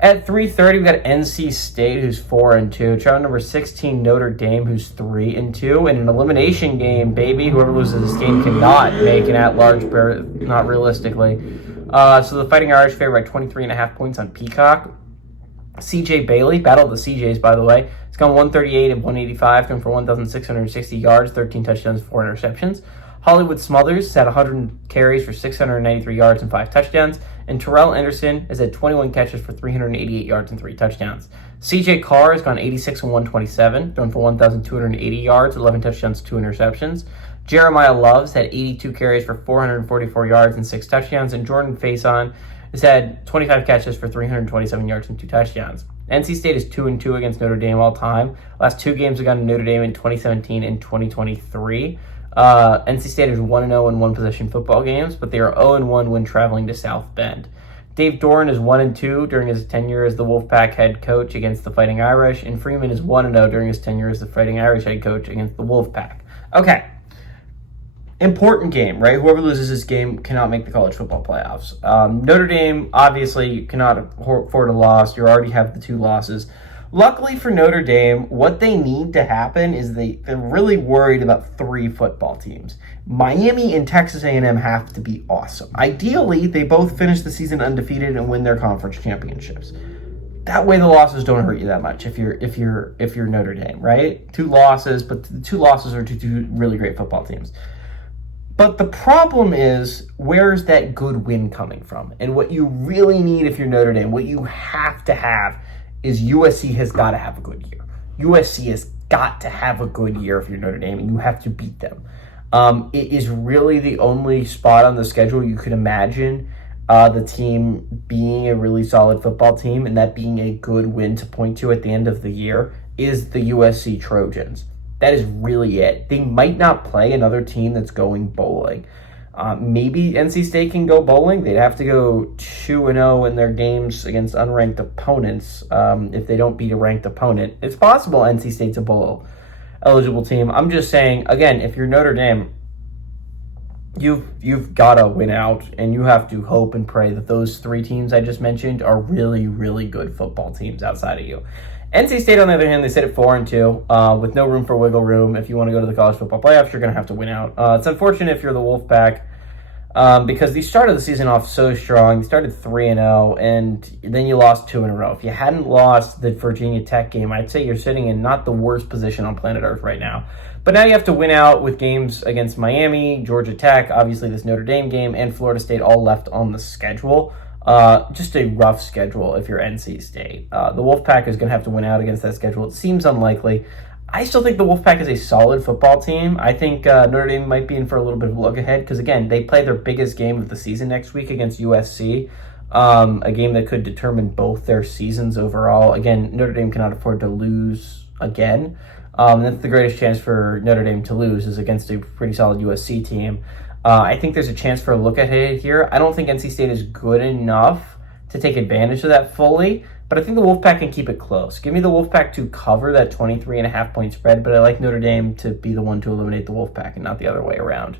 At 3:30, we got NC State, who's 4-2. Travel number 16, Notre Dame, who's 3-2. In an elimination game, baby, whoever loses this game cannot make an at-large, not realistically. So the Fighting Irish favored by 23.5 points on Peacock. CJ Bailey, battle of the CJs, by the way. He's gone 138 and 185, going for 1,660 yards, 13 touchdowns, 4 interceptions. Hollywood Smothers had 100 carries for 693 yards and 5 touchdowns. And Terrell Anderson has had 21 catches for 388 yards and 3 touchdowns. CJ Carr has gone 86 and 127, going for 1,280 yards, 11 touchdowns, 2 interceptions. Jeremiah Loves had 82 carries for 444 yards and 6 touchdowns. And Jordan Faison has had 25 catches for 327 yards and 2 touchdowns. NC State is 2-2 against Notre Dame all time. Last 2 games have gone to Notre Dame in 2017 and 2023. NC State is 1-0 in one-possession football games, but they are 0-1 when traveling to South Bend. Dave Doran is 1-2 during his tenure as the Wolfpack head coach against the Fighting Irish, and Freeman is 1-0 during his tenure as the Fighting Irish head coach against the Wolfpack. Okay. Important game, right? Whoever loses this game cannot make the college football playoffs. Notre Dame, obviously, cannot afford a loss. You already have the 2 losses. Luckily for Notre Dame, what they need to happen is they're really worried about 3 football teams. Miami and Texas A&M have to be awesome. Ideally, they both finish the season undefeated and win their conference championships. That way, the losses don't hurt you that much if you're Notre Dame, right? 2 losses, but the 2 losses are to 2 really great football teams. But the problem is, where's that good win coming from? And what you really need if you're Notre Dame, what you have to have, is USC has got to have a good year. USC has got to have a good year if you're Notre Dame, and you have to beat them. It is really the only spot on the schedule you could imagine the team being a really solid football team, and that being a good win to point to at the end of the year is the USC Trojans. That is really it. They might not play another team that's going bowling. Maybe NC State can go bowling. They'd have to go 2-0 in their games against unranked opponents if they don't beat a ranked opponent. It's possible NC State's a bowl eligible team. I'm just saying, again, if you're Notre Dame, you've got to win out, and you have to hope and pray that those 3 teams I just mentioned are really, really good football teams outside of you. NC State, on the other hand, they sit at 4-2 with no room for wiggle room. If you want to go to the college football playoffs, you're going to have to win out. It's unfortunate if you're the Wolfpack because they started the season off so strong. You started 3-0, and then you lost 2 in a row. If you hadn't lost the Virginia Tech game, I'd say you're sitting in not the worst position on planet Earth right now. But now you have to win out with games against Miami, Georgia Tech, obviously this Notre Dame game, and Florida State all left on the schedule. Just a rough schedule if you're NC State. The Wolfpack is going to have to win out against that schedule. It seems unlikely. I still think the Wolfpack is a solid football team. I think Notre Dame might be in for a little bit of a look ahead because, again, they play their biggest game of the season next week against USC, a game that could determine both their seasons overall. Again, Notre Dame cannot afford to lose again. That's the greatest chance for Notre Dame to lose is against a pretty solid USC team. I think there's a chance for a look ahead here. I don't think NC State is good enough to take advantage of that fully, but I think the Wolfpack can keep it close. Give me the Wolfpack to cover that 23.5 point spread, but I like Notre Dame to be the one to eliminate the Wolfpack and not the other way around.